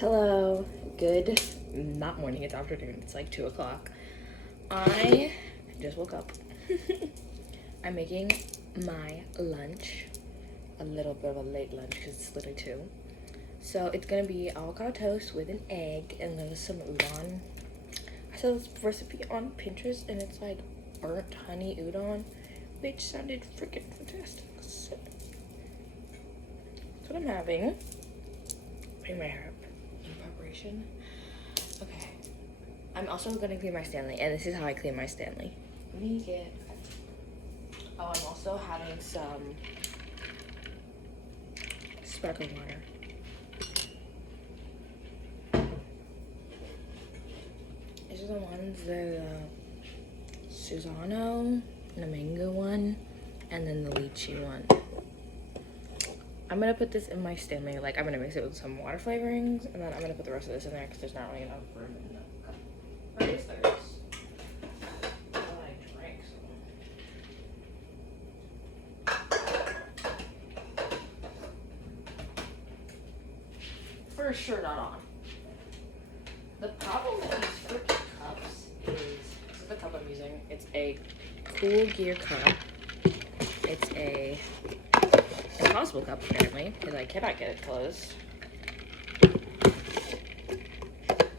Hello, good, not morning, it's afternoon, it's like 2 o'clock. I just woke up. I'm making my lunch, a little bit of a late lunch because it's literally 2. So it's gonna be avocado toast with an egg and then some udon. I saw this recipe on Pinterest and it's like burnt honey udon, which sounded freaking fantastic. So that's what I'm having. Putting my hair up in preparation. Okay. I'm also gonna clean my Stanley, and this is how I clean my Stanley. Let me get. Oh, I'm also having some sparkling water. These are the ones, the Susano, the mango one, and then the lychee one. I'm gonna put this in my Stanley, like I'm gonna mix it with some water flavorings, and then I'm gonna put the rest of this in there because there's not really enough room in the cup. Or at least there is. Well, I drank some. For sure not on. The problem with these freaking cups is, this is the cup I'm using. It's a Cool Gear cup. It's a impossible cup apparently, because I cannot get it closed.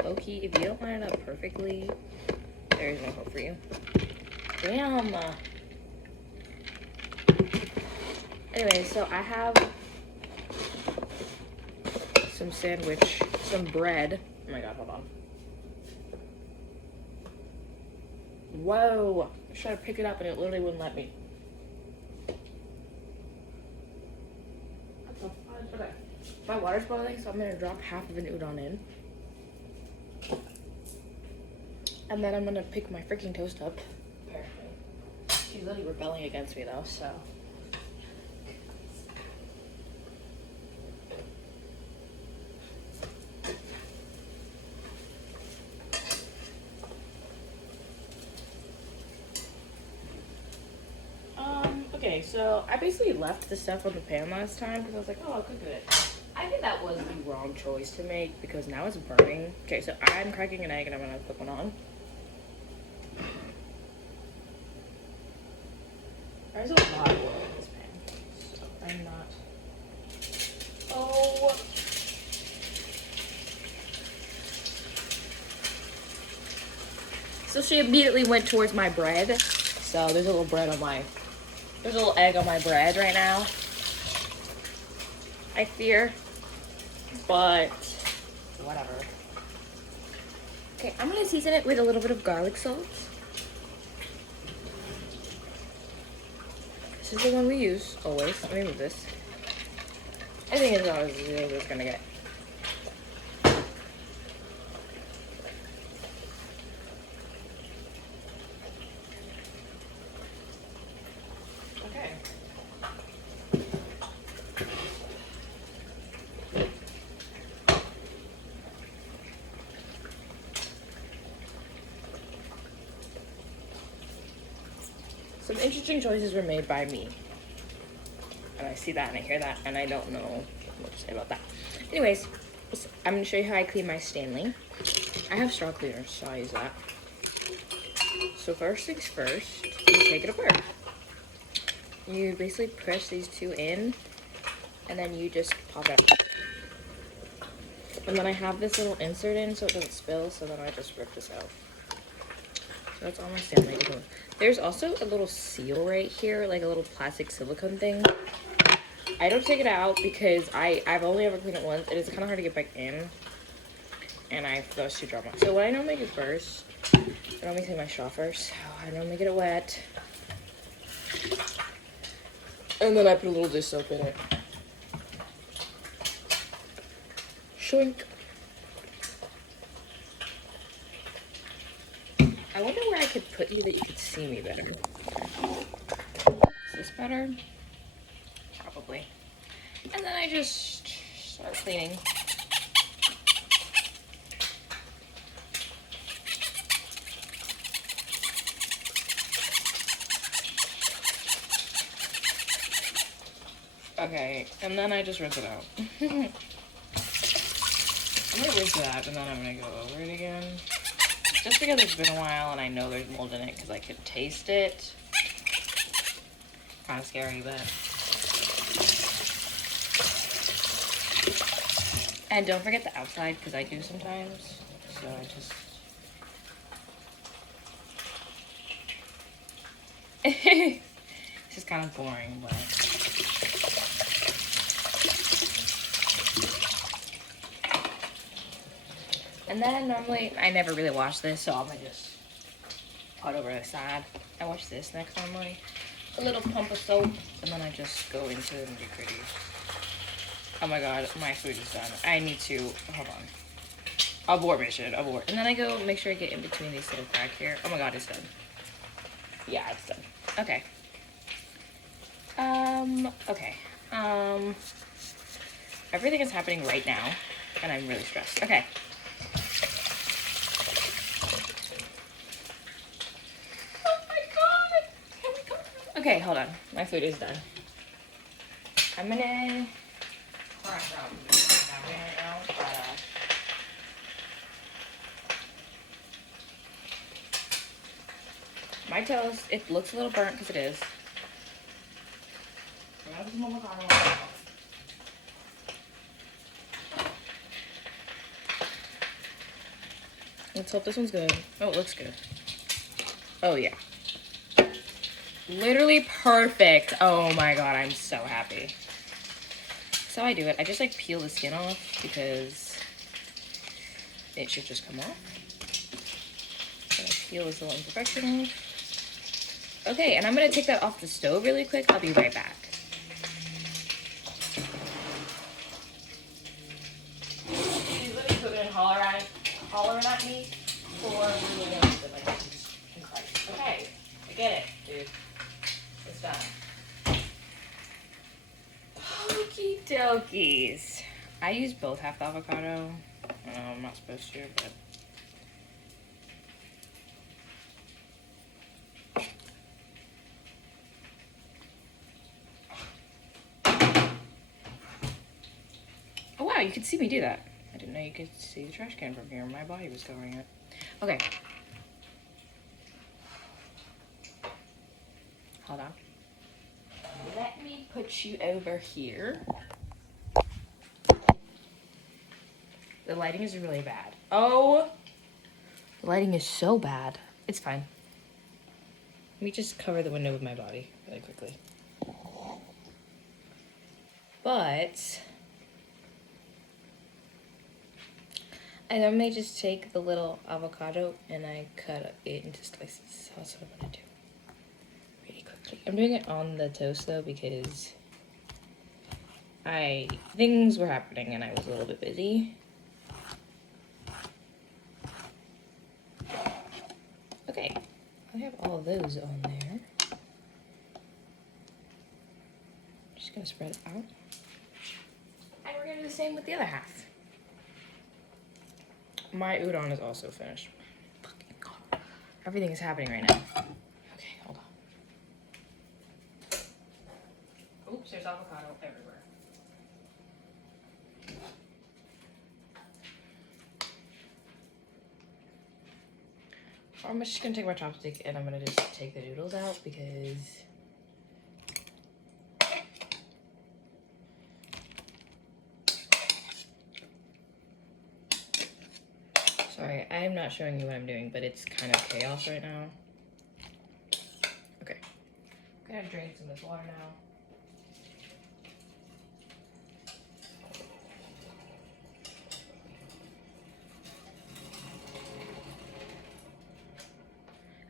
Loki, if you don't line it up perfectly, there is no hope for you. Damn. Anyway, so I have some sandwich, some bread. Oh my god, hold on. Whoa! I tried to pick it up and it literally wouldn't let me. Okay. My water's boiling, so I'm gonna drop half of an udon in. And then I'm gonna pick my freaking toast up. Apparently. She's literally rebelling against me though, so. Okay, so I basically left the stuff on the pan last time because I was like, oh, I'll cook it. I think that was the wrong choice to make because now it's burning. Okay, so I'm cracking an egg and I'm gonna put one on. There's a lot of oil in this pan, so I'm not. Oh. So she immediately went towards my bread. So there's a little bread on my. There's a little egg on my bread right now. I fear. But whatever. Okay, I'm gonna season it with a little bit of garlic salt. This is the one we use always. Let me move this. I think it's always it's gonna get. Okay. Some interesting choices were made by me. And I see that and I hear that and I don't know what to say about that. Anyways, I'm gonna show you how I clean my Stanley. I have straw cleaners, so I'll use that. So first things first, you take it apart. You basically press these two in and then you just pop it. And then I have this little insert in so it doesn't spill, so then I just rip this out. So that's all my Stanley. There's also a little seal right here, like a little plastic silicone thing. I don't take it out because I've only ever cleaned it once and it's kind of hard to get back in. And I thought it was too drama. So what I normally do first, I normally clean my straw first. So I normally get it wet. And then I put a little dish soap in it. Shoink. I wonder where I could put you that you could see me better. Is this better? Probably. And then I just start cleaning. Okay, and then I just rinse it out. gonna whisk that, and then I'm gonna go over it again. Just because it's been a while and I know there's mold in it because I could taste it. Kind of scary, but. And don't forget the outside because I do sometimes. So I just. This is kind of boring, but. And then normally, I never really wash this, so I'm gonna just put over the side. I wash this next normally. A little pump of soap, and then I just go into the nitty gritty. Oh my god, my food is done. I need to, hold on. Abort mission, abort. And then I go make sure I get in between these little crack here. Oh my god, it's done. Yeah, it's done. Okay. Okay. Everything is happening right now, and I'm really stressed. Okay. Okay, hold on. My food is done. I'm gonna crash out right now, but my toast, it looks a little burnt because it is. Let's hope this one's good. Oh, it looks good. Oh yeah. Literally perfect. Oh my god, I'm so happy. That's how I do it. I just like peel the skin off because it should just come off. So I peel this little imperfection off. Okay, and I'm gonna take that off the stove really quick. I'll be right back. She's literally cooking and hollering at me for really like Jesus Christ. Okay, I get it, dude. It's done. Okie dokies. I use both half the avocado. I'm not supposed to, but. Oh wow, you could see me do that. I didn't know you could see the trash can from here. My body was covering it. Okay. Hold on. Let me put you over here. The lighting is really bad. Oh! The lighting is so bad. It's fine. Let me just cover the window with my body really quickly. But I normally just take the little avocado and I cut it into slices. That's what I'm gonna do. Really quickly. I'm doing it on the toast though because things were happening and I was a little bit busy. Okay, I have all of those on there. Just gonna spread it out. And we're gonna do the same with the other half. My udon is also finished. Fucking God. Everything is happening right now. Okay, hold on. Oops, there's avocado everywhere. I'm just gonna take my chopstick and I'm gonna just take the noodles out because sorry, I'm not showing you what I'm doing, but it's kind of chaos right now. Okay. I'm gonna drain some of this water now.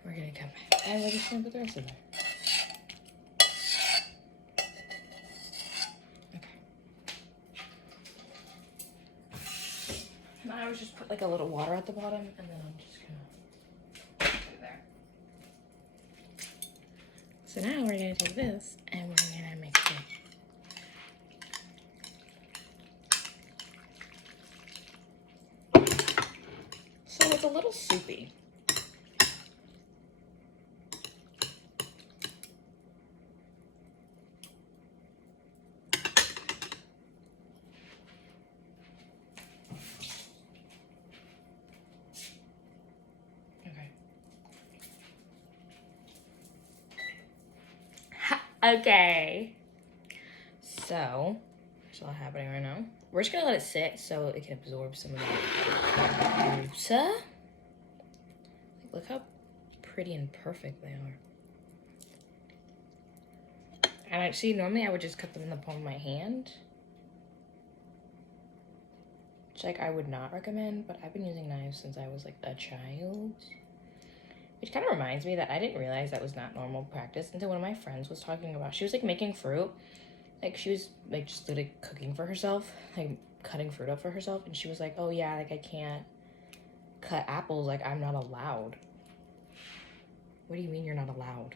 We're gonna come back and we're just gonna put the rest in there. Okay. And I would just put like a little water at the bottom and then I'm just gonna put it there. So now we're gonna take this and we're gonna mix it. So it's a little soupy. Okay. So, that's all happening right now. We're just gonna let it sit so it can absorb some of the water. Look how pretty and perfect they are. And actually, normally I would just cut them in the palm of my hand. Which, like, I would not recommend, but I've been using knives since I was, like, a child. Which kind of reminds me that I didn't realize that was not normal practice until one of my friends was talking about, she was, like, making fruit. Like, she was, like, just literally cooking for herself, like, cutting fruit up for herself. And she was like, oh, yeah, like, I can't cut apples. Like, I'm not allowed. What do you mean you're not allowed?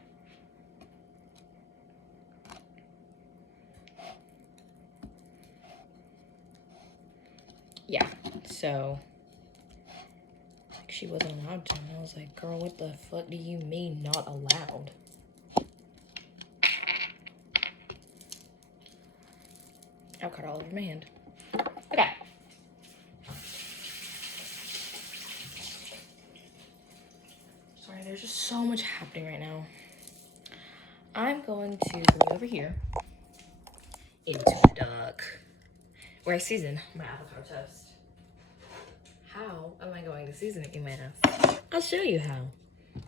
Yeah, so she wasn't allowed to. And I was like, girl, what the fuck do you mean not allowed? I'll cut all over my hand. Okay. Sorry, there's just so much happening right now. I'm going to go over here into the dark where I season my avocado toast. How am I going to season it, you may ask? I'll show you how.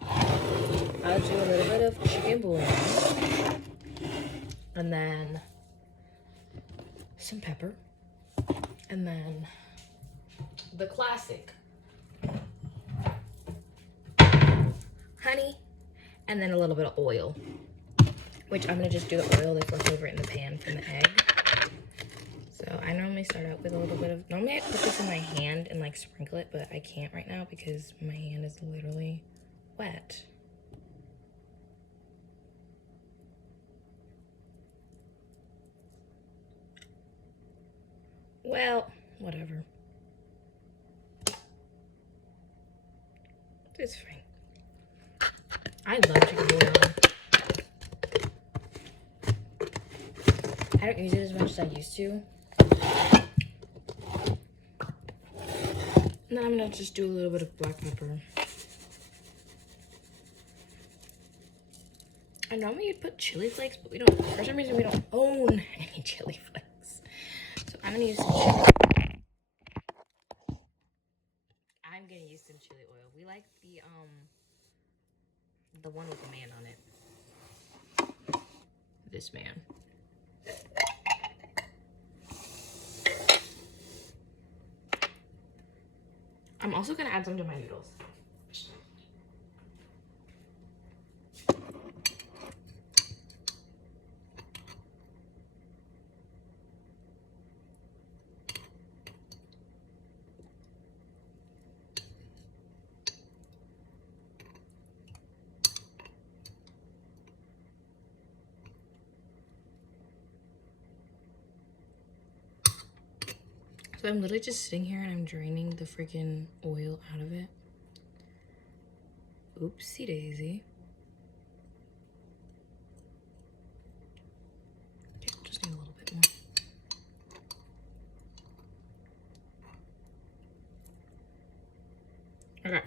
I'll do a little bit of chicken bouillon and then some pepper and then the classic honey and then a little bit of oil, which I'm gonna just do the oil that's left over in the pan from the egg. So I normally start out with a little bit of, normally I put this in my hand and like sprinkle it, but I can't right now because my hand is literally wet. Well, whatever. It's fine. I love chicken bouillon. I don't use it as much as I used to. Now I'm gonna just do a little bit of black pepper. I normally you'd put chili flakes, but we don't, for some reason we don't own any chili flakes. So I'm gonna use some chili. I'm gonna use some chili oil. We like the one with the man on it. This man. I'm also gonna add some to my noodles. So I'm literally just sitting here and I'm draining the freaking oil out of it. Oopsie daisy. Okay, just need a little bit more. Okay.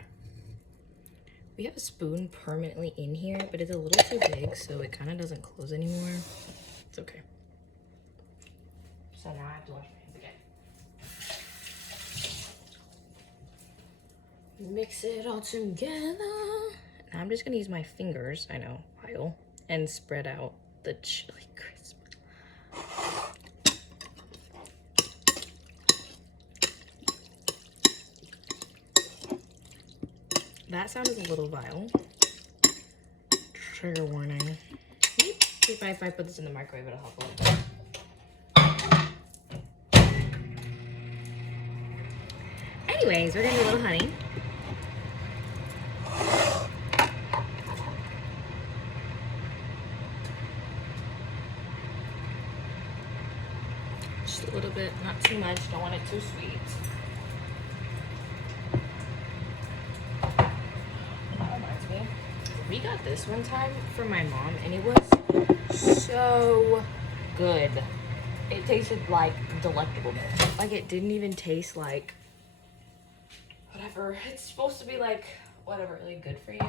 We have a spoon permanently in here, but it's a little too big, so it kind of doesn't close anymore. It's okay. So now I have to wash my hands again. Mix it all together. Now I'm just gonna use my fingers, I know, pile, and spread out the chili crisp. That sound is a little vile. Trigger warning. If I put this in the microwave, it'll help a little bit. Anyways, we're gonna do a little honey. Just a little bit, not too much, don't want it too sweet. That reminds me, we got this one time from my mom and it was so good. It tasted like delectable. Like it didn't even taste like whatever. It's supposed to be like whatever, really good for you.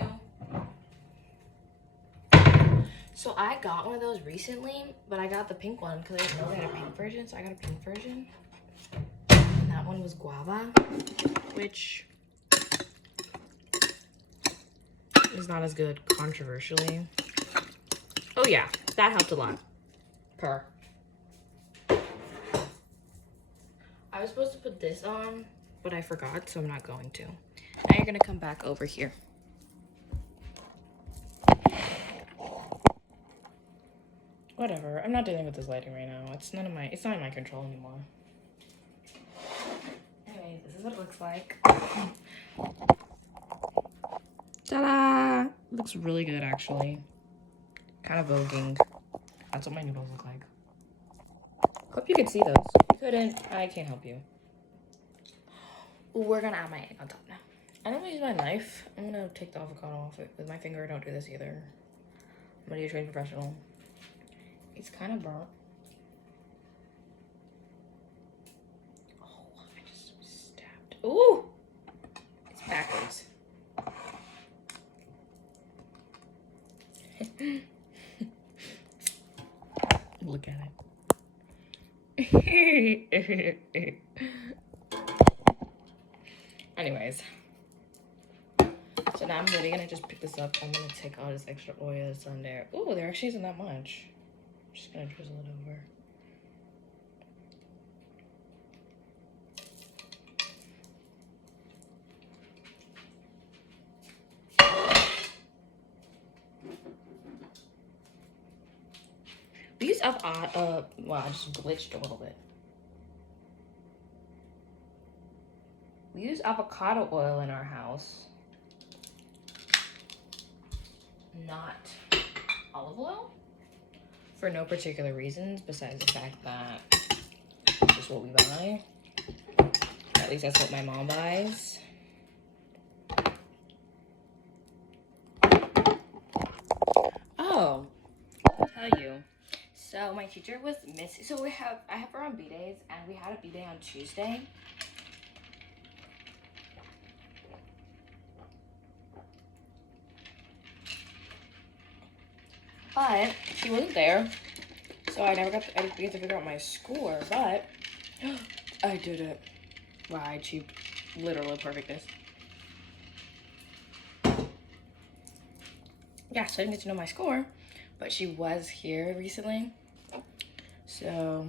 So I got one of those recently, but I got the pink one because I didn't know they had a pink version, so I got a pink version. And that one was guava, which is not as good controversially. Oh yeah, that helped a lot. Purr. I was supposed to put this on, but I forgot, so I'm not going to. Now you're gonna come back over here. Whatever, I'm not dealing with this lighting right now. It's not in my control anymore. Anyways, this is what it looks like. Ta-da! Looks really good actually. Kind of voguing. That's what my noodles look like. Hope you could see those. If you couldn't, I can't help you. We're gonna add my egg on top now. I'm gonna use my knife. I'm gonna take the avocado off it with my finger. Don't do this either. I'm gonna be a trained professional. It's kind of burnt. Oh, I just stabbed. Ooh! It's backwards. Look at it. Anyways. So now I'm really gonna just pick this up. I'm gonna take all this extra oil that's on there. Ooh, there actually isn't that much. I'm just gonna drizzle it over. We use well, I just glitched a little bit. We use avocado oil in our house, not olive oil, for no particular reasons besides the fact that it's just what we buy. At least that's what my mom buys. Oh, I'll tell you. So my teacher was missing. So I have her on B days, and we had a B day on Tuesday. But she wasn't there, so I never got to, I didn't get to figure out my score, but I did it. Wow, I achieved literal perfectness. Yeah, so I didn't get to know my score, but she was here recently. So,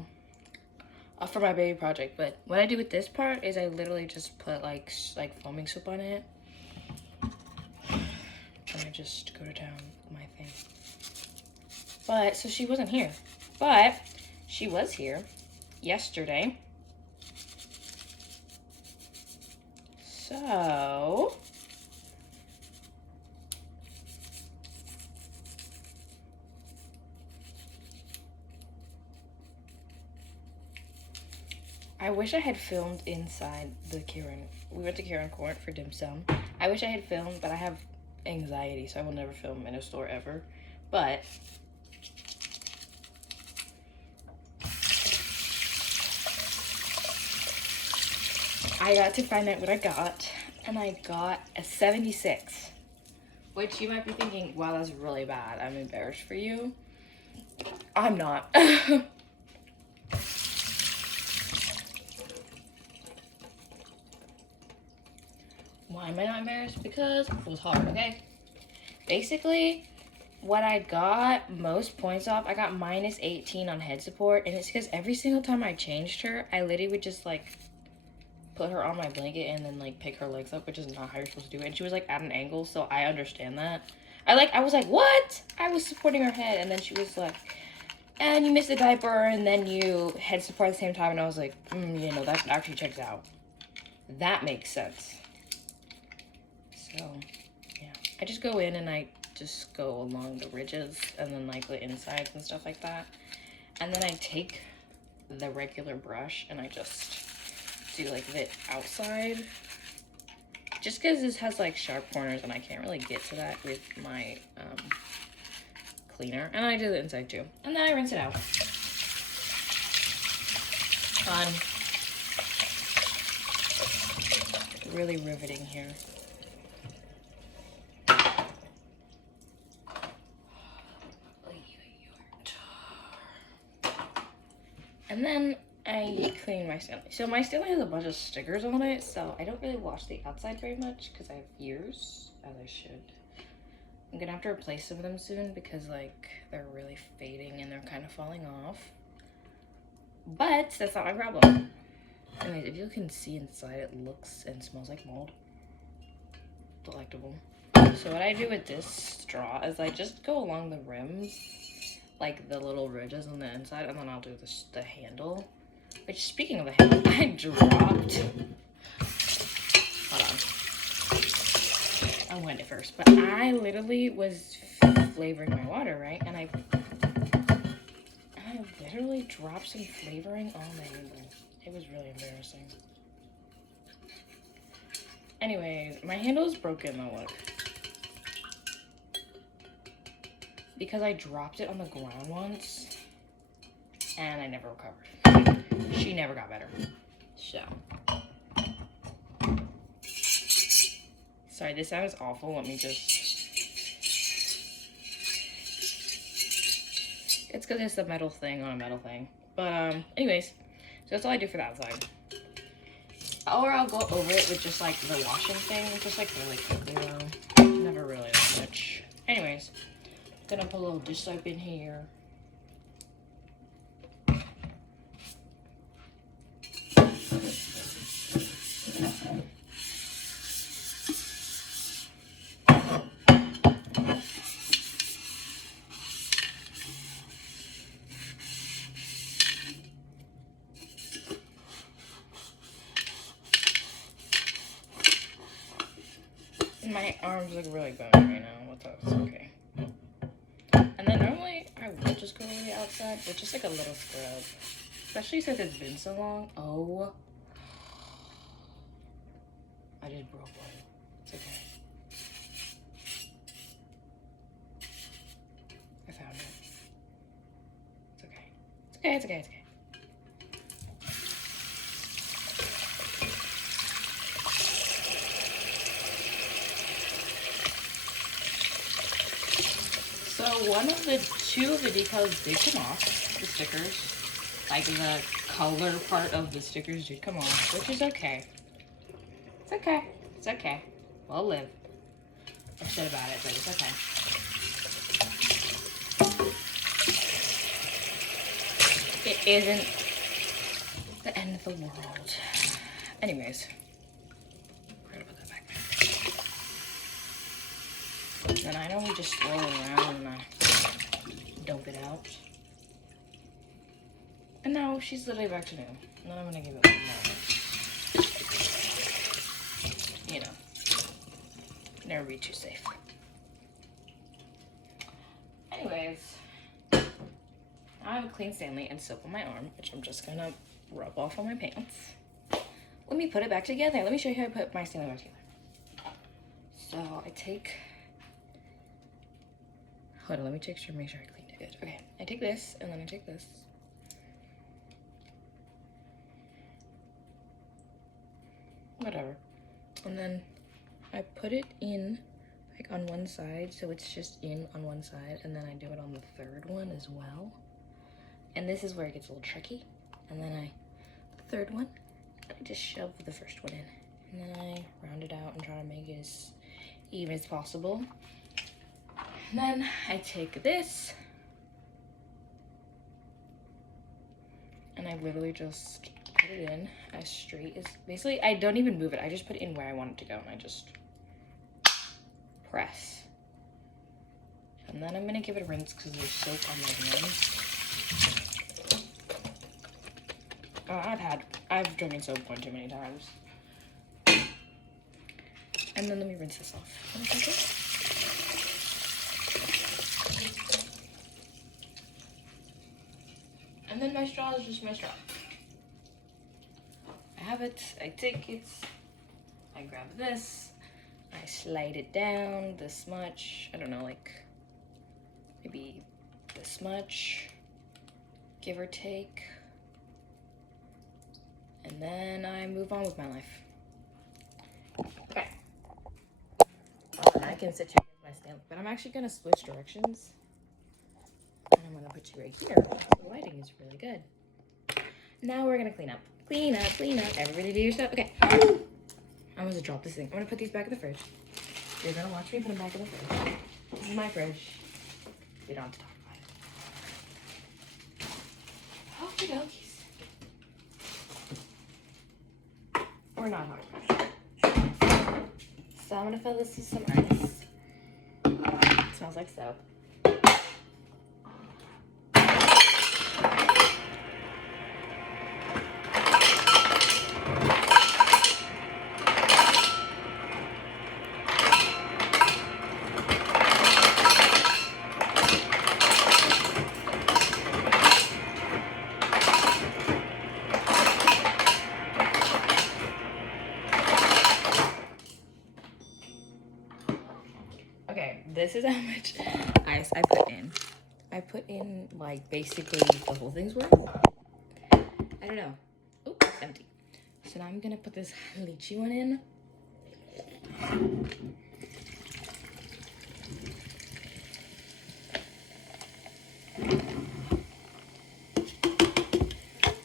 for my baby project. But what I do with this part is I literally just put like foaming soup on it. And I just go to town with my thing. But, so she wasn't here. But, she was here yesterday. So, I wish I had filmed inside the Kieran. We went to Kieran Court for dim sum. I wish I had filmed, but I have anxiety, so I will never film in a store ever. But I got to find out what I got, and I got a 76, which you might be thinking, wow, that's really bad. I'm embarrassed for you. I'm not. Why am I not embarrassed? Because it was hard, okay? Basically, what I got most points off, I got minus 18 on head support, and it's because every single time I changed her, I literally would just like put her on my blanket and then like pick her legs up, which is not how you're supposed to do it. And she was like at an angle, so I understand that. I was like, what? I was supporting her head, and then she was like, and you missed the diaper, and then you head support at the same time, and I was like, you know, that actually checks out. That makes sense. So, yeah. I just go in and I just go along the ridges and then like the insides and stuff like that. And then I take the regular brush and I just do like the outside. Just because this has like sharp corners and I can't really get to that with my cleaner. And I do the inside too. And then I rinse it out. Fun. Really riveting here. And then I clean my Stanley. So my Stanley has a bunch of stickers on it, so I don't really wash the outside very much because I have ears, as I should. I'm gonna have to replace some of them soon because like they're really fading and they're kind of falling off. But that's not my problem. Anyways, if you can see inside, it looks and smells like mold. Delectable. So what I do with this straw is I just go along the rims, like the little ridges on the inside, and then I'll do this, the handle. Which, speaking of the handle, I dropped. Hold on. I'll wind it first. But I literally was flavoring my water, right? And I literally dropped some flavoring on the handle. It was really embarrassing. Anyways, my handle is broken though, look. Because I dropped it on the ground once and I never recovered. She never got better. So. Sorry, this sounds awful. Let me just. It's because it's a metal thing on a metal thing. But, anyways, so that's all I do for that side. Or I'll go over it with just like the washing thing, just like really quickly though. Never really that much. Anyways, gonna put a little dish soap in here. My arms look really bony right now, but that's okay. And then normally I would just go to the outside with just like a little scrub. Especially since it's been so long. Oh. I just broke one. It's okay. I found it. It's okay. It's okay, it's okay, it's okay. So two of the decals did come off, the stickers. Like the color part of the stickers did come off, which is okay. It's okay. It's okay. We'll live. Upset about it, but it's okay. It isn't the end of the world. Anyways. We're gonna put that back there. Then I know we just swirl it around and I dump it out. And now she's literally back to new. And then I'm gonna give it one more. You know. Never be too safe. Anyways. Now I have a clean Stanley and soap on my arm, which I'm just gonna rub off on my pants. Let me put it back together. Let me show you how I put my Stanley back together. So I take... Hold on, let me make sure I cleaned it good. Okay, I take this, and then I take this. Whatever. And then I put it in, like, on one side, so it's just in on one side, and then I do it on the third one as well. And this is where it gets a little tricky. And then the third one, I just shove the first one in. And then I round it out and try to make it as even as possible. And then I take this, and I literally just put it in as straight as, basically, I don't even move it. I just put it in where I want it to go, and I just press. And then I'm gonna give it a rinse because there's soap on my hands. I've drinking soap one too many times. And then let me rinse this off. One second. And then my straw is just my straw. I have it, I take it, I grab this, I slide it down this much, I don't know, like maybe this much, give or take. And then I move on with my life. Okay. And I can sit here with my stand, but I'm actually gonna switch directions. And I'm gonna put you right here. The lighting is really good. Now we're gonna clean up. Clean up, clean up. Everybody do your stuff. Okay. I'm gonna drop this thing. I'm gonna put these back in the fridge. You're gonna watch me put them back in the fridge. This is my fridge. We don't have to talk about it. Okie dokies. We're not talking about it. So I'm gonna fill this with some ice. It smells like soap. Okay, this is how much ice I put in. I put in like basically the whole thing's worth. I don't know. Oh, it's empty. So now I'm gonna put this lychee one in.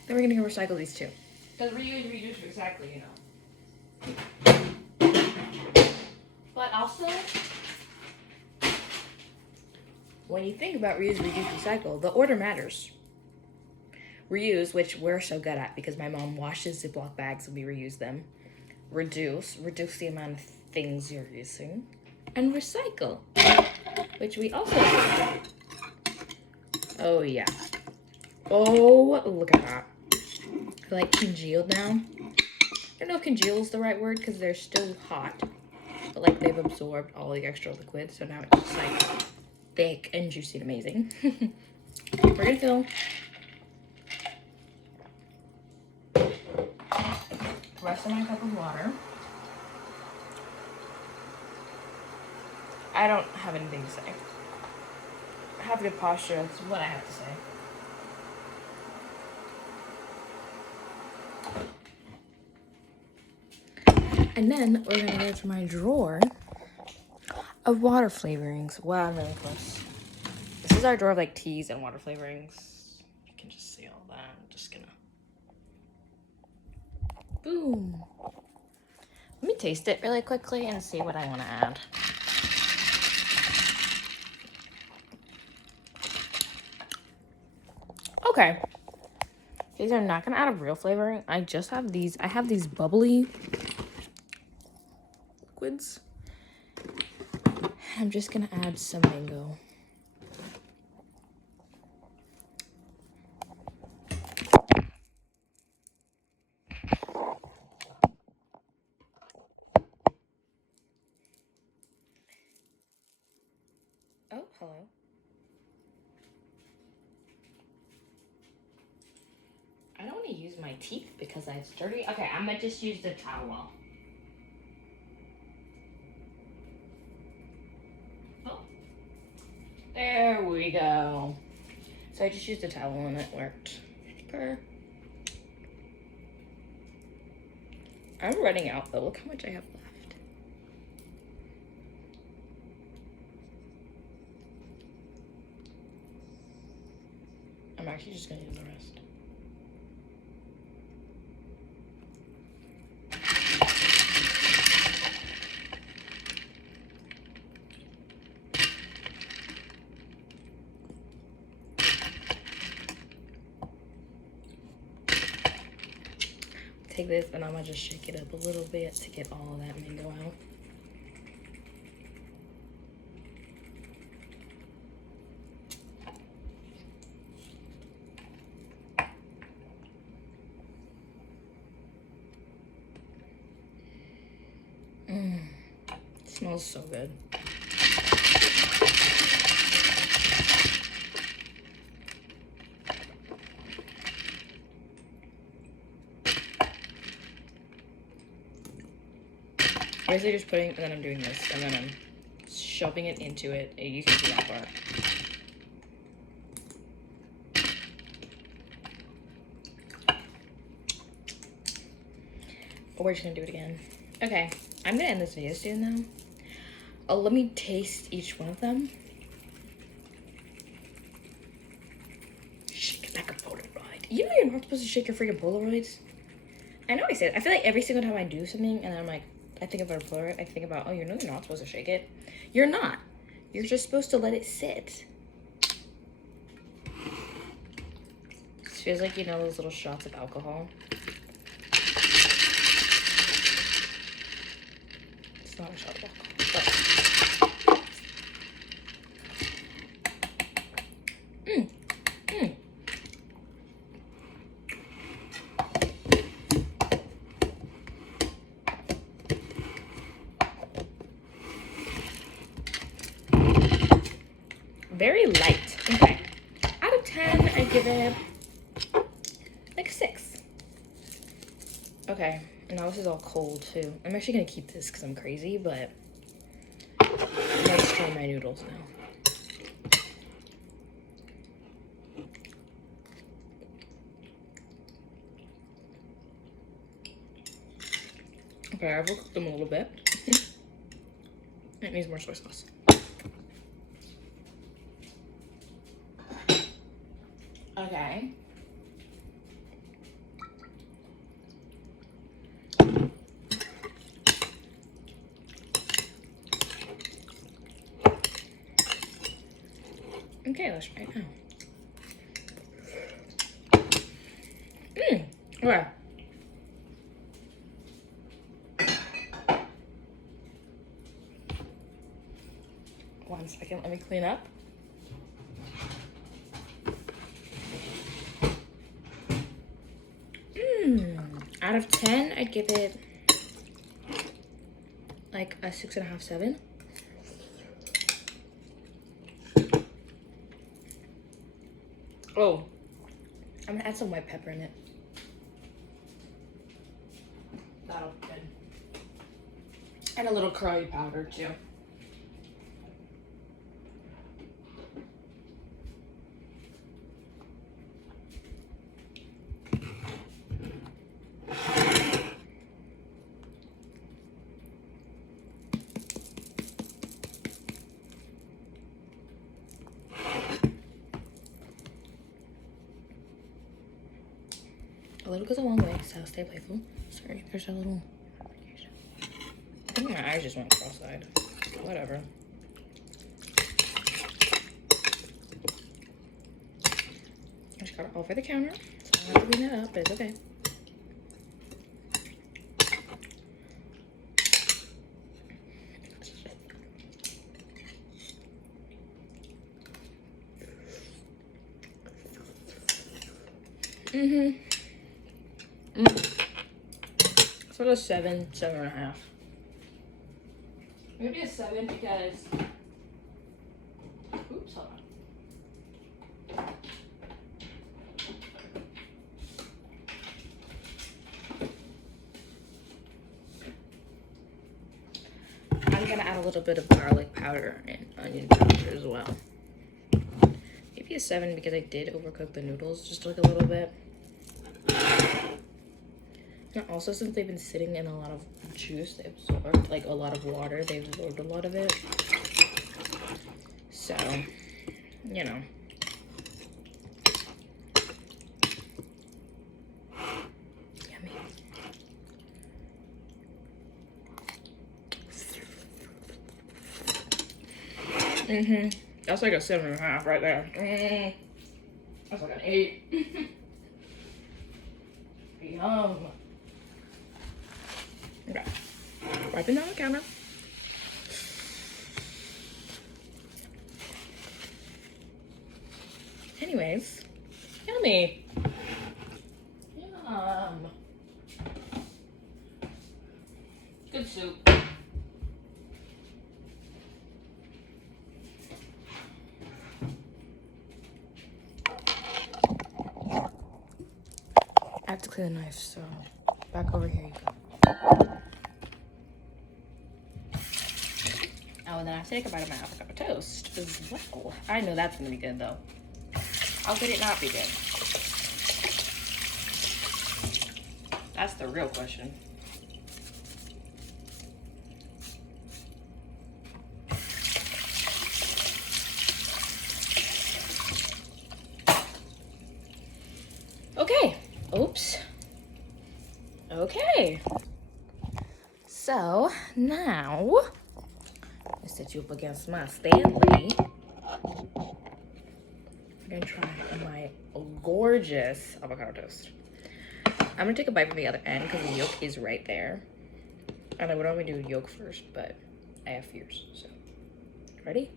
Then we're gonna go recycle these two. Because reuse, reduce, recycle, you know. But also, when you think about reuse, reduce, recycle, the order matters. Reuse, which we're so good at because my mom washes Ziploc bags and we reuse them. Reduce the amount of things you're using. And recycle, which we also do. Oh yeah. Oh, look at that. They're like congealed now. I don't know if congeal is the right word because they're still hot. But like they've absorbed all the extra liquid. So now it's just like thick and juicy and amazing. We're gonna fill the rest of my cup of water. I don't have anything to say. I have good posture, that's what I have to say. And then we're gonna go to my drawer of water flavorings. Wow, I'm really close. This is our drawer of like teas and water flavorings. You can just see all that. I'm just gonna. Boom. Let me taste it really quickly and see what I want to add. Okay. These are not gonna add a real flavoring. I just have these. I have these bubbly liquids. I'm just gonna add some mango. Oh, hello. I don't want to use my teeth because it's dirty. Okay, I'm gonna just use the towel. Oh, there we go. So I just used a towel and it worked. I'm running out though. Look how much I have left. I'm actually just gonna use the rest. Take this and I'm gonna just shake it up a little bit to get all of that mango out. It smells so good. Basically just putting, and then I'm doing this, and then I'm shoving it into it. You can see that part. Oh, we're just gonna do it again. Okay, I'm gonna end this video soon though. Let me taste each one of them. Shake it like a Polaroid. You know you're not supposed to shake your freaking Polaroids. I know I said it. I feel like every single time I do something and I'm like, I think about a Polaroid, I think about, oh, you know you're not supposed to shake it. You're not. You're just supposed to let it sit. This feels like, you know, those little shots of alcohol. It's not a shot of alcohol, but... Very light. Okay. Out of 10, I give it like 6. Okay. And now this is all cold too. I'm actually gonna keep this because I'm crazy, but let's try my noodles now. Okay, I've cooked them a little bit. It needs more soy sauce. Okay. Okay, let's try it now. Okay. 1 second, let me clean up. Out of 10, I'd give it like a 6.5, 7. Oh, I'm gonna add some white pepper in it. That'll be good. And a little curry powder too. A little goes a long way, so stay playful. Sorry, there's a little... I think my eyes just went cross-eyed. Whatever. I just got it all over the counter, so I have to clean that up, but it's okay. Sort of 7, 7.5. Maybe a 7 because. Oops, hold on. I'm gonna add a little bit of garlic powder and onion powder as well. Maybe a 7 because I did overcook the noodles just like a little bit. And also, since they've been sitting in a lot of juice, they absorbed like a lot of water. They absorbed a lot of it. So, you know. Yummy. That's like a 7.5 right there. That's like an 8. Yum. Okay. Wiping down the counter. Anyways, yummy. Yum. Good soup. I have to clean the knife, so back over here you go. Oh, and then I have to take a bite of my avocado toast as well. I know that's gonna be good though. How could it not be good? That's the real question. Okay, Okay. So now I set you up against my Stanley. I'm gonna try my gorgeous avocado toast. I'm gonna take a bite from the other end because the yolk is right there. And I would only do yolk first, but I have fears, so. Ready?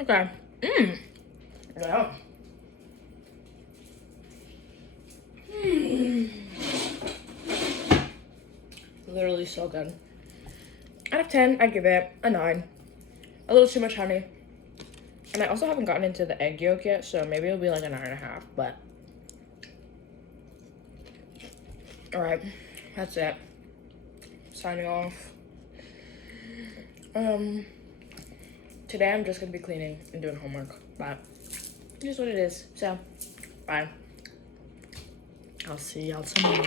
Okay. Yeah. Literally so good. Out of 10, I'd give it a 9. A little too much honey. And I also haven't gotten into the egg yolk yet, so maybe it'll be like a 9.5, but. Alright, that's it. Signing off. Today I'm just gonna be cleaning and doing homework, but it is what it is. So, bye. I'll see y'all tomorrow.